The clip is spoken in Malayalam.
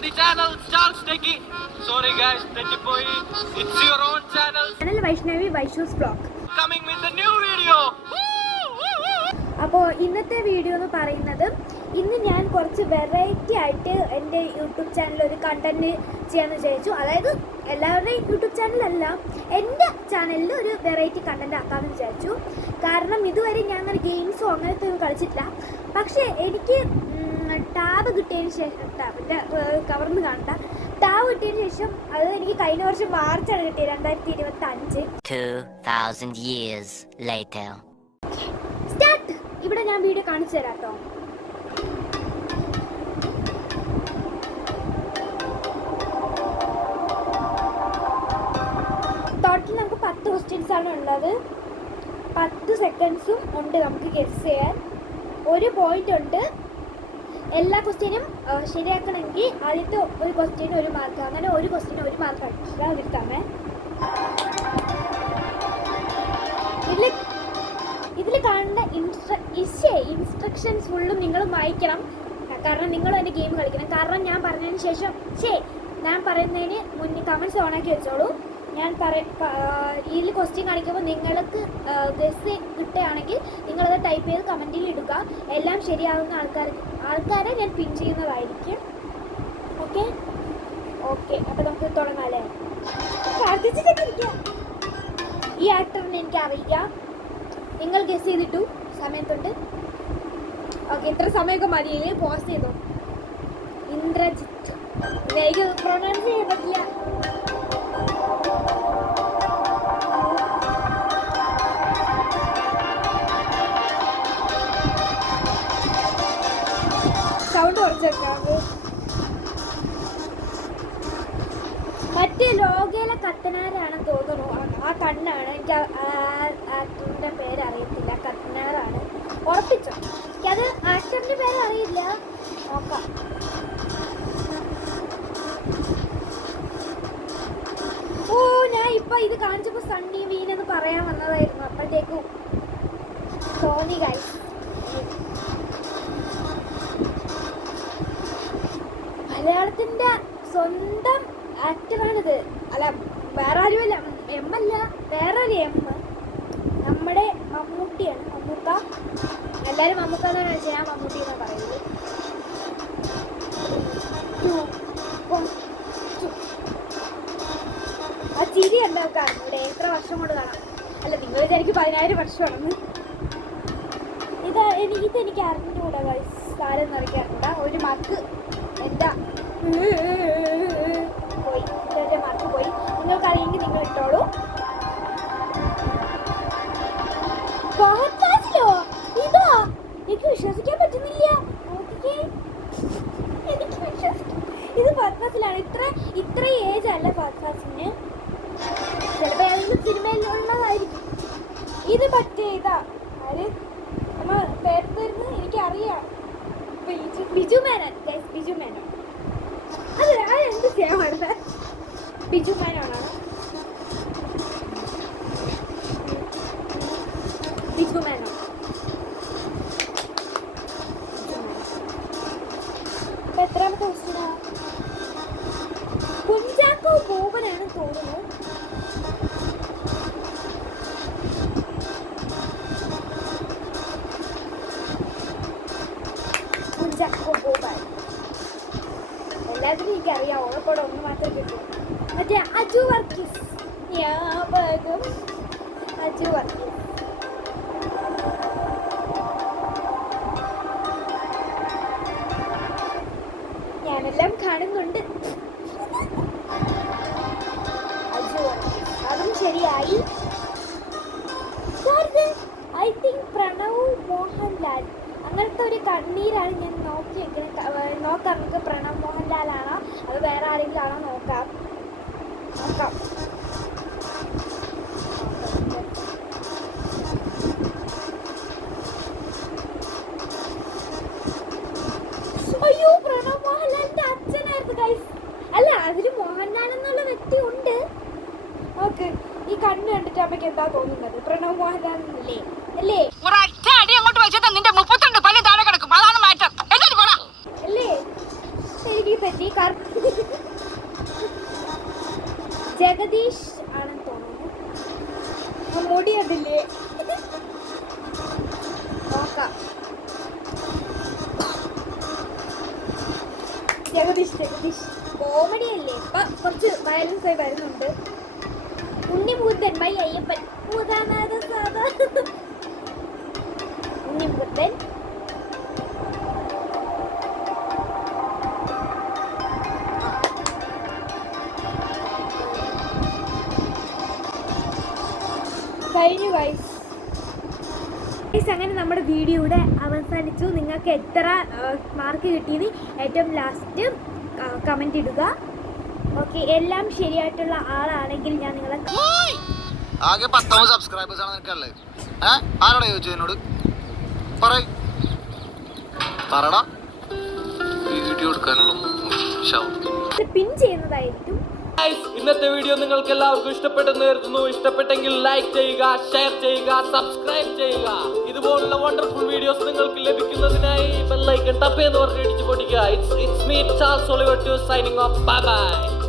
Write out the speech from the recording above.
on the channel Star Sticky. Sorry guys, തെറ്റിപ്പോയി. It's your own channel. Channel Vaishnavi Vaishu's vlog. Coming with a new video. അപ്പോൾ ഇന്നത്തെ വീഡിയോ എന്ന് പറയുന്നത് ഇന്ന് ഞാൻ കുറച്ച് വെറൈറ്റി ആയിട്ട് എൻ്റെ യൂട്യൂബ് ചാനലിൽ ഒരു കണ്ടന്റ് ചെയ്യാമെന്ന് വിചാരിച്ചു. അതായത് എല്ലാവരുടെയും യൂട്യൂബ് ചാനലല്ല, എൻ്റെ ചാനലിൽ ഒരു വെറൈറ്റി കണ്ടന്റ് ആക്കാമെന്ന് വിചാരിച്ചു. കാരണം ഇതുവരെ ഞാൻ അങ്ങനെ ഗെയിംസോ അങ്ങനത്തെ ഒന്നും കളിച്ചിട്ടില്ല. പക്ഷേ എനിക്ക് ടാബ് കിട്ടിയതിന് ശേഷം, ടാബിൻ്റെ കവർന്ന് കാണണ്ട, ടാബ് കിട്ടിയതിന് ശേഷം അത് എനിക്ക് കഴിഞ്ഞ വർഷം മാർച്ചാണ് കിട്ടിയത്, 2025. 2000 years later. സ്റ്റാർട്ട്. ഇവിടെ ഞാൻ വീഡിയോ കാണിച്ചു തരാം കേട്ടോ. ടോട്ടൽ നമുക്ക് 10 ക്വസ്റ്റ്യൻസ് ആണ് ഉള്ളത്. 10 സെക്കൻഡ്സും ഉണ്ട് നമുക്ക് ഗെസ് ചെയ്യാൻ. ഒരു പോയിന്റ് ഉണ്ട്. എല്ലാ ക്വസ്റ്റ്യനും ശരിയാക്കണമെങ്കിൽ ആദ്യത്തെ ഒരു ക്വസ്റ്റ്യന് 1 മാർക്ക്, അങ്ങനെ ഒരു ക്വസ്റ്റ്യന് 1 മാർക്ക് എടുക്കാമേ. ഇതിൽ കാണുന്ന ഇൻസ്ട്രക്ഷൻസ് ഫുള്ളും നിങ്ങൾ വായിക്കണം. കാരണം നിങ്ങളും എൻ്റെ ഗെയിം കളിക്കണം. കാരണം ഞാൻ പറഞ്ഞതിന് ശേഷം ഞാൻ പറയുന്നതിന് മുന്നേ കമൻറ്റ്സ് ഓണാക്കി വെച്ചോളൂ. ഞാൻ ഇതിൽ ക്വസ്റ്റ്യൻ കാണിക്കുമ്പോൾ നിങ്ങൾക്ക് ഗസ് കിട്ടുകയാണെങ്കിൽ നിങ്ങളത് ടൈപ്പ് ചെയ്ത് കമൻറ്റിൽ ഇടുക. എല്ലാം ശരിയാകുന്ന ആൾക്കാരെ ഞാൻ പിൻ ചെയ്യുന്നതായിരിക്കും. ഓക്കെ അപ്പോൾ നമുക്ക് തുടങ്ങാമല്ലേ? പ്രാർത്ഥിച്ചിട്ടിരിക്കാം. ഈ ആക്ടറിനെ എനിക്ക് അറിയിക്കാം. നിങ്ങൾ ഗസ് ചെയ്തിട്ടു സമയത്തുണ്ട്. ഓക്കെ, ഇത്ര സമയമൊക്കെ മതിയെങ്കിൽ പോസ് ചെയ്തോ. ഇന്ദ്രജിത്ത്. എനിക്ക് പ്രൊനൗൺസ് ചെയ്യാൻ പറ്റില്ല. സൗണ്ട് കുറച്ചേക്കാവ്. മറ്റേ ലോകയിലെ കത്തനാരാണെന്ന് തോന്നുന്നു. ആ കണ്ണാണ്. എനിക്ക് ആക്ടറിൻ്റെ പേര് അറിയത്തില്ല. കത്തനാറാണ് ഉറപ്പിച്ചോ. എനിക്കത് ആക്ടറിൻ്റെ പേര് അറിയില്ല. നോക്കാം. ഓ, ഞാൻ ഇപ്പൊ ഇത് കാണിച്ചപ്പോൾ സണ്ണി വീനെന്ന് പറയാൻ വന്നതായിരുന്നു. അപ്പോഴത്തേക്കും തോന്നി ഗൈസ്. മലയാളത്തിന്റെ സ്വന്തം ആക്ടറാണിത്. അല്ല, വേറെ ആരുമല്ല. അല്ല, വേറൊരു നമ്മുടെ മമ്മൂട്ടിയാണ്. മമ്മൂക്ക. എല്ലാവരും മമ്മൂക്ക എന്നാണ് വെച്ചാൽ ഞാൻ മമ്മൂട്ടി എന്നാണ് പറയുന്നത്. ആ ചിരി ഉണ്ടാക്കാം. ഇവിടെ എത്ര വർഷം കൊണ്ട് കാണാം. അല്ല, നിങ്ങൾ വിചാരിക്കും 10,000 വർഷമാണെന്ന്. ഇതെനിക്ക് അറിഞ്ഞുകൂടാ ഗൈസ്. ആരെന്ന് അറിയിക്കാറുണ്ടാ. ഒരു മാർക്ക് എന്താ പോയി. എൻ്റെ മാർക്ക് പോയി. നിങ്ങൾക്കറിയെങ്കിൽ നിങ്ങൾ ഇട്ടോളൂ. ഇതാ എനിക്ക് വിശ്വസിക്കാൻ പറ്റുന്നില്ല. എനിക്ക് വിശ്വസിക്കാം. ഇത് ഫാസിലാണ്. ഇത്ര ഏജ് അല്ല ഫാസിന്. ചിലപ്പോൾ ഏതെങ്കിലും സിനിമയിൽ ഉള്ളതായിരിക്കും. ഇത് പറ്റേ ഇതാ ആര് നമ്മ പേര് തരുന്നത് എനിക്കറിയാം. ബിജു മേനോൻ. ബിജു മേനോൻ. അതെ, അതെന്ത് ചെയ്യാൻ ബിജു മേനോനാണ്. ബിജു മേനോൻ. അപ്പൊ എത്രാമത്തെ ക്വസ്റ്റ്യനാ? കുഞ്ചാക്കോ ബോബനാണ് തോന്നുന്നു. കുഞ്ചാക്കോ ബോബൻ. എല്ലാത്തിനും എനിക്കറിയാം. ഓളപ്പോടെ ഒന്ന് മാത്രമേ കിട്ടൂ. മറ്റേ അജു വർഗീസ്. അജു വർഗീസ്. ഞാനെല്ലാം കാണുന്നുണ്ട്. അജു വർഗീസ്. അതും ശരിയായി. I think Pranav Mohanlal. അങ്ങനത്തെ ഒരു കണ്ണീരാണ് ഞാൻ നോക്കി വെക്കുന്നത്. നോക്കാം നമുക്ക് പ്രണവ് മോഹൻലാലാണോ അത് വേറെ ആരെങ്കിലും ആണോ നോക്കാം. അയ്യോ, പ്രണവ് മോഹൻലാലിന്റെ അച്ഛനായിരുന്നു ഗൈസ്. അല്ല, അതില് മോഹൻലാൽ എന്നുള്ള വ്യക്തി ഉണ്ട്. ഓക്കെ, ഈ കണ്ണ് കണ്ടിട്ട് അമ്മയ്ക്ക് എന്താ തോന്നുന്നത്? പ്രണവ് മോഹൻലാൽ അല്ലേ? അല്ലേ? എനിക്ക് ശ്രീ ജഗദീഷ് ആണെന്ന് തോന്നുന്നു. മുടി അതില്ലേ നോക്കാം. ജഗദീഷ് കോമഡി അല്ലേ, ഇപ്പൊ കുറച്ച് വയലൻസ് ആയി വരുന്നുണ്ട്. ഉണ്ണിമുകുന്ദൻ മൈ അയ്യപ്പൻ ഉണ്ണിമുകുന്ദൻ. കഴിഞ്ഞു ഗൈസ്. അങ്ങനെ നമ്മുടെ വീഡിയോ ഇവിടെ അവസാനിച്ചു. നിങ്ങൾക്ക് എത്ര മാർക്ക് കിട്ടിയത് ഏറ്റവും ലാസ്റ്റ് കമന്റ് ഇടുക. ഓക്കെ, എല്ലാം ശരിയായിട്ടുള്ള ആളാണെങ്കിൽ ഞാൻ നിങ്ങളെ ആകെ 19 സബ്സ്ക്രൈബേഴ്സ് ആണ് നിനക്കുള്ളത്. ആരോടാ ചോദിച്ചു എന്നോട്? പറടാ. വീഡിയോ എടുക്കാനുള്ള പിൻ ചെയ്യുന്നതായിരിക്കും. ഇന്നത്തെ വീഡിയോ നിങ്ങൾക്ക് എല്ലാവർക്കും ഇഷ്ടപ്പെട്ടെന്ന് കരുതുന്നു. ഇഷ്ടപ്പെട്ടെങ്കിൽ ലൈക്ക് ചെയ്യുക, ഷെയർ ചെയ്യുക, സബ്സ്ക്രൈബ് ചെയ്യുക. ഇതുപോലുള്ള വണ്ടർഫുൾ വീഡിയോസ് നിങ്ങൾക്ക് ലഭിക്കുന്നതിനായി ബെൽ ഐക്കൺ ടപ്പ് എന്ന് പറഞ്ഞ് ഇടിച്ചു പൊടിക്കുക. It's me Charles Oliver to signing off. Bye by.